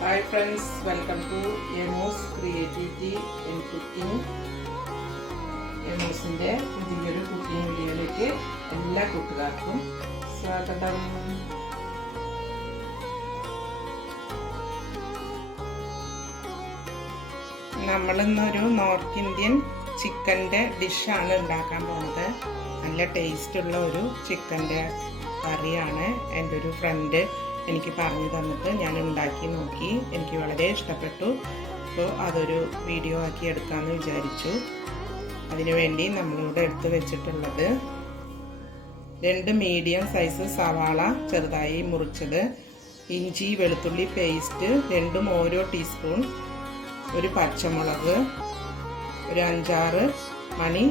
Hi friends welcome to Emos creativity in cooking എമോസിന്റെ പുതിയൊരു cooking വീഡിയോയിലേക്ക് എല്ലാ കൂട്ടുകാർക്കും സ്വാഗതം. നമ്മളിന്നൊരു നോർത്ത് ഇന്ത്യൻ ചിക്കന്റെ ഡിഷാണ് ഉണ്ടാക്കാൻ പോകുന്നത് നല്ല ടേസ്റ്റുള്ള ഒരു ചിക്കന്റെ കറിയാണ് എന്റെ ഒരു ഫ്രണ്ട് എനിക്ക് പറഞ്ഞു തന്നിട്ട് ഞാൻ ഉണ്ടാക്കി നോക്കി. എനിക്ക് വളരെ ഇഷ്ടപ്പെട്ടു. അപ്പോൾ അതൊരു വീഡിയോ ആക്കി എടുക്കാമെന്ന് വിചാരിച്ചു. അതിനുവേണ്ടി നമ്മളിവിടെ എടുത്ത് വെച്ചിട്ടുള്ളത് രണ്ട് മീഡിയം സൈസ് സവാള ചെറുതായി മുറിച്ചത്. ഇഞ്ചി വെളുത്തുള്ളി പേസ്റ്റ് രണ്ടും ഓരോ ടീസ്പൂൺ ഒരു പച്ചമുളക് ഒരു അഞ്ചാറ് മണി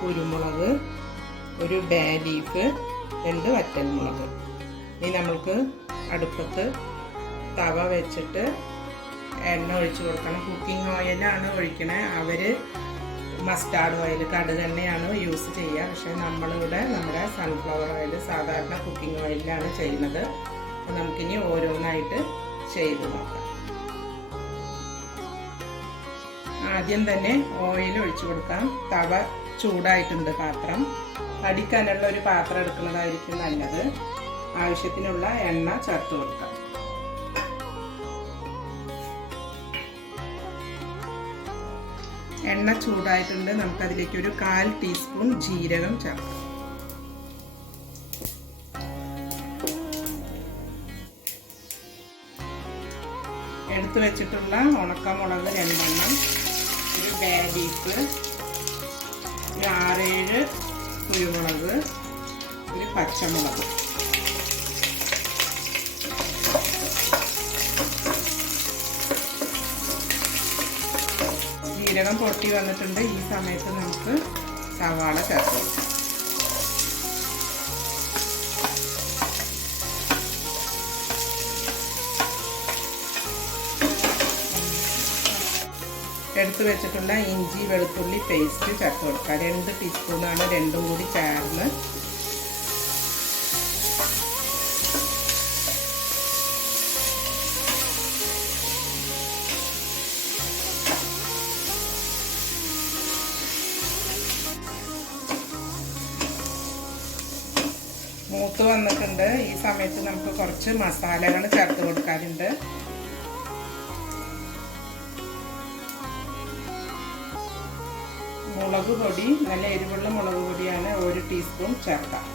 കുരുമുളക് ഒരു ബേ ലീഫ് രണ്ട് വറ്റൽമുളക്. ഇനി നമ്മൾക്ക് അടുപ്പത്ത് തവ വെച്ചിട്ട് എണ്ണ ഒഴിച്ച് കൊടുക്കണം. കുക്കിംഗ് ഓയിലാണ് ഒഴിക്കണേ. അവർ മസ്റ്റാർഡ് ഓയിൽ കടുകെണ്ണയാണ് യൂസ് ചെയ്യുക. പക്ഷേ നമ്മളിവിടെ നമ്മുടെ സൺഫ്ലവർ ഓയിൽ സാധാരണ കുക്കിംഗ് ഓയിലാണ് ചെയ്യുന്നത്. അപ്പോൾ നമുക്കിനി ഓരോന്നായിട്ട് ചെയ്ത് നോക്കാം. ആദ്യം തന്നെ ഓയിൽ ഒഴിച്ചു കൊടുക്കാം. തവ ചൂടായിട്ടുണ്ട് പാത്രം. അടിക്കാനുള്ള ഒരു പാത്രം എടുക്കുന്നതായിരിക്കും നല്ലത്. ആവശ്യത്തിനുള്ള എണ്ണ ചേർത്ത് കൊടുക്കാം. എണ്ണ ചൂടായിട്ടുണ്ട്. നമുക്കതിലേക്ക് ഒരു കാൽ ടീസ്പൂൺ ജീരകം ചേർക്കാം. എടുത്തു വെച്ചിട്ടുള്ള ഉണക്കമുളക് രണ്ടെണ്ണം ഒരു ബേ ലീഫ് ഒരു ആറേഴ് കുരുമുളക് ഒരു പച്ചമുളക്. ജീരകം പൊട്ടി വന്നിട്ടുണ്ട്. ഈ സമയത്ത് നമുക്ക് സവാള ചേർക്കാം. എടുത്തു വെച്ചിട്ടുള്ള ഇഞ്ചി വെളുത്തുള്ളി പേസ്റ്റ് ചേർത്ത് കൊടുക്കുക രണ്ട് ടീസ്പൂണാണ് രണ്ടും കൂടി ചേർന്ന് മൂത്ത് വന്നിട്ടുണ്ട്. ഈ സമയത്ത് നമുക്ക് കുറച്ച് മസാലകൾ ചേർത്ത് കൊടുക്കാറുണ്ട് മുളക് പൊടി നല്ല എരിവുള്ള മുളക് പൊടിയാണ് ഒരു ടീസ്പൂൺ ചേർക്കാം.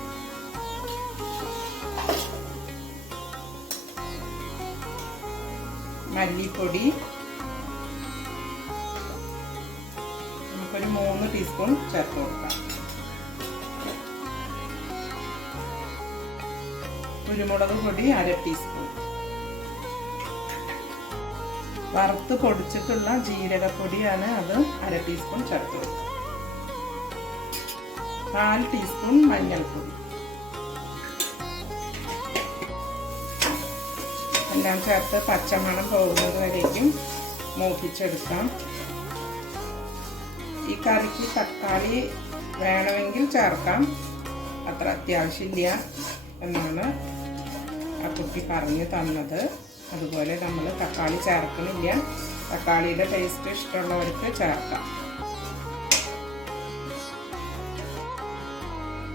മല്ലിപ്പൊടി. നമുക്കൊരു മൂന്ന് ടീസ്പൂൺ ചേർത്ത് കൊടുക്കാം. കുരുമുളക് പൊടി അര ടീസ്പൂൺ വറുത്ത് പൊടിച്ചിട്ടുള്ള ജീരകപ്പൊടിയാണ് അത് അര ടീസ്പൂൺ ചേർത്ത് കൊടുക്കുക. കാൽ ടീസ്പൂൺ മഞ്ഞൾപ്പൊടി. എല്ലാം ചേർത്ത് പച്ചമണം പോകുന്നത് വരേക്കും മൂപ്പിച്ചെടുക്കാം. ഈ കറിക്ക് തക്കാളി വേണമെങ്കിൽ ചേർക്കാം. അത്ര അത്യാവശ്യമില്ല എന്നാണ് ആ കുട്ടി പറഞ്ഞു തന്നത്. അതുപോലെ നമ്മൾ തക്കാളി ചേർക്കണില്ല. തക്കാളിയുടെ ടേസ്റ്റ് ഇഷ്ടമുള്ളവർക്ക് ചേർക്കാം.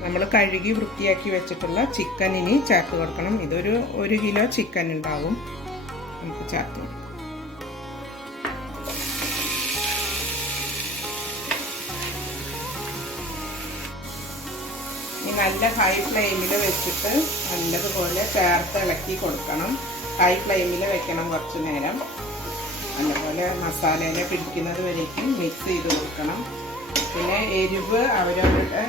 നമ്മൾ കഴുകി വൃത്തിയാക്കി വെച്ചിട്ടുള്ള ചിക്കൻ ഇനി ചേർത്ത് കൊടുക്കണം. ഇതൊരു ഒരു കിലോ ചിക്കൻ ഉണ്ടാവും. നമുക്ക് ചേർത്ത് കൊടുക്കാം. ഈ നല്ല ഹൈ ഫ്ലെയിമിൽ വെച്ചിട്ട് നല്ലതുപോലെ ചേർത്ത് ഇളക്കി കൊടുക്കണം. ഹൈ ഫ്ലെയിമിൽ വെക്കണം കുറച്ച് നേരം. നല്ലപോലെ മസാലയിലെ പിടിക്കുന്നത് വരേക്കും മിക്സ് ചെയ്ത് കൊടുക്കണം. പിന്നെ എരിവ് അവരവരുടെ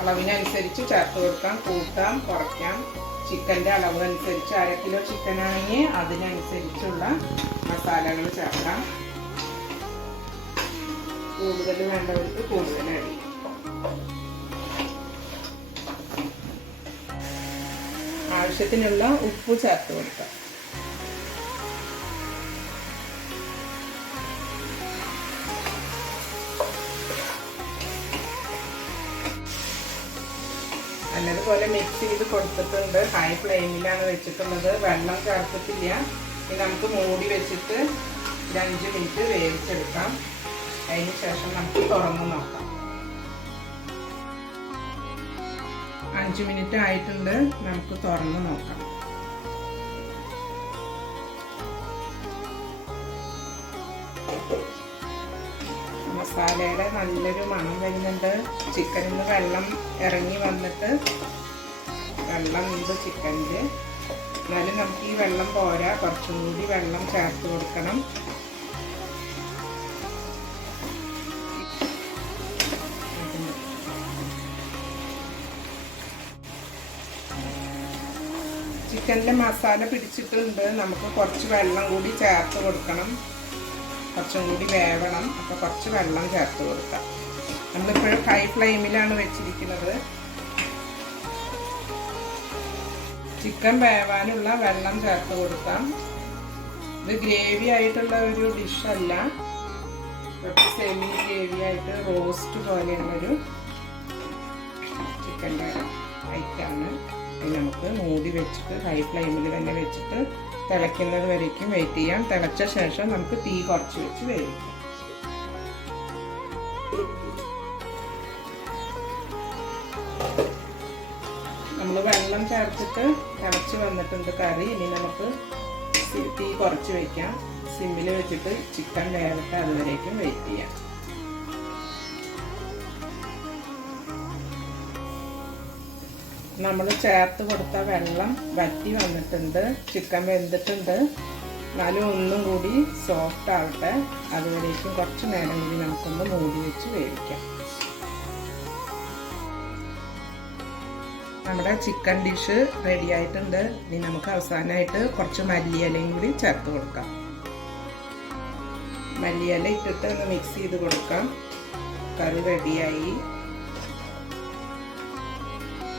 അളവിനനുസരിച്ച് ചേർത്ത് കൊടുക്കാം. കൂട്ടാം കുറയ്ക്കാം. ചിക്കന്റെ അളവ് അനുസരിച്ച് അര കിലോ ചിക്കൻ ആണെങ്കിൽ അതിനനുസരിച്ചുള്ള മസാലകൾ ചേർക്കാം. കൂടുതൽ വേണ്ടവർക്ക് കൂടുതൽ അടി ആവശ്യത്തിനുള്ള ഉപ്പ് ചേർത്ത് കൊടുക്കാം. നല്ലതുപോലെ മിക്സ് ചെയ്ത് കൊടുത്തിട്ടുണ്ട്. ഹൈ ഫ്ലെയിമിലാണ് വെച്ചിട്ടുള്ളത്. വെള്ളം ചേർത്തിട്ടില്ല. ഇനി നമുക്ക് മൂടി വെച്ചിട്ട് ഒരു അഞ്ച് മിനിറ്റ് വേവിച്ചെടുക്കാം. അതിന് ശേഷം നമുക്ക് തുറന്ന് നോക്കാം. അഞ്ച് മിനിറ്റ് ആയിട്ടുണ്ട്. നമുക്ക് തുറന്ന് നോക്കാം. മസാലയുടെ നല്ലൊരു മണം വരുന്നുണ്ട്. ചിക്കനിൽ നിന്ന് വെള്ളം ഇറങ്ങി വന്നിട്ട് വെള്ളം ഉണ്ട് ചിക്കനിൽ എന്നാലും നമുക്ക് ഈ വെള്ളം പോരാ. കുറച്ചും കൂടി വെള്ളം ചേർത്ത് കൊടുക്കണം. ചിക്കനിലെ മസാല പിടിച്ചിട്ടുണ്ട്. നമുക്ക് കുറച്ച് വെള്ളം കൂടി ചേർത്ത് കൊടുക്കണം. കുറച്ചും കൂടി വേവണം. അപ്പോൾ കുറച്ച് വെള്ളം ചേർത്ത് കൊടുക്കാം. നമ്മളിപ്പോഴും ഹൈ ഫ്ലെയിമിലാണ് വെച്ചിരിക്കുന്നത്. ചിക്കൻ വേവാനുള്ള വെള്ളം ചേർത്ത് കൊടുക്കാം. ഇത് ഗ്രേവി ആയിട്ടുള്ള ഒരു ഡിഷല്ല. സെമി ഗ്രേവി ആയിട്ട് റോസ്റ്റ് പോലെയുള്ളൊരു ചിക്കന്റെ ഐറ്റാണ് അത് നമുക്ക് മൂടി വെച്ചിട്ട് ഹൈ ഫ്ലെയിമിൽ തന്നെ വെച്ചിട്ട് തിളയ്ക്കുന്നത് വരേക്കും വെയിറ്റ് ചെയ്യാം. തിളച്ച ശേഷം നമുക്ക് തീ കുറച്ച് വെച്ച് വേവിക്കാം. നമ്മൾ വെള്ളം ചേർത്തിട്ട് തിളച്ച് വന്നിട്ടുണ്ട് കറി. ഇനി നമുക്ക് തീ കുറച്ച് വെക്കാം. സിമ്മിൽ വെച്ചിട്ട് ചിക്കൻ വേവട്ടെ അതുവരേക്കും വെയിറ്റ് ചെയ്യാം. നമ്മൾ ചേർത്ത് കൊടുത്ത വെള്ളം വറ്റി വന്നിട്ടുണ്ട്. ചിക്കൻ വെന്തിട്ടുണ്ട്. എന്നാലും ഒന്നും കൂടി സോഫ്റ്റ് ആവട്ടെ. അതുവരേക്കും കുറച്ച് നേരം കൂടി നമുക്കൊന്ന് മൂടി വെച്ച് വേവിക്കാം. നമ്മുടെ ചിക്കൻ ഡിഷ് റെഡി ആയിട്ടുണ്ട്. ഇനി നമുക്ക് അവസാനമായിട്ട് കുറച്ച് മല്ലിയിലയും കൂടി ചേർത്ത് കൊടുക്കാം. മല്ലിയില ഇട്ടിട്ട് ഒന്ന് മിക്സ് ചെയ്ത് കൊടുക്കാം. കറി റെഡിയായി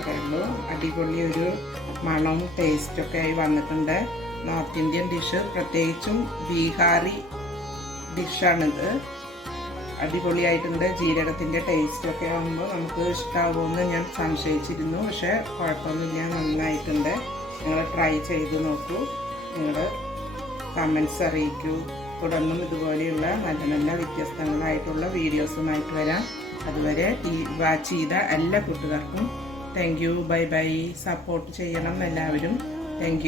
ഉള്ളൂ അടിപൊളി ഒരു മണവും ടേസ്റ്റൊക്കെ ആയി വന്നിട്ടുണ്ട്. നോർത്ത് ഇന്ത്യൻ ഡിഷ് പ്രത്യേകിച്ചും ബീഹാറി ഡിഷാണിത് അടിപൊളിയായിട്ടുണ്ട്. ജീരകത്തിന്റെ ടേസ്റ്റൊക്കെ ആകുമ്പോൾ നമുക്ക് ഇഷ്ടമാകുമെന്ന് ഞാൻ സംശയിച്ചിരുന്നു. പക്ഷേ കുഴപ്പമൊന്നുമില്ല നന്നായിട്ടുണ്ട്. നിങ്ങൾ ട്രൈ ചെയ്ത് നോക്കൂ. നിങ്ങൾ കമൻസ് അറിയിക്കൂ. തുടർന്നും ഇതുപോലെയുള്ള നല്ല നല്ല വ്യത്യസ്തങ്ങളായിട്ടുള്ള വീഡിയോസുമായിട്ട് വരാം. അതുവരെ ഈ വാച്ച് ചെയ്ത എല്ലാ കൂട്ടുകാർക്കും thank you bye bye support ചെയ്യണം എല്ലാവരും. താങ്ക്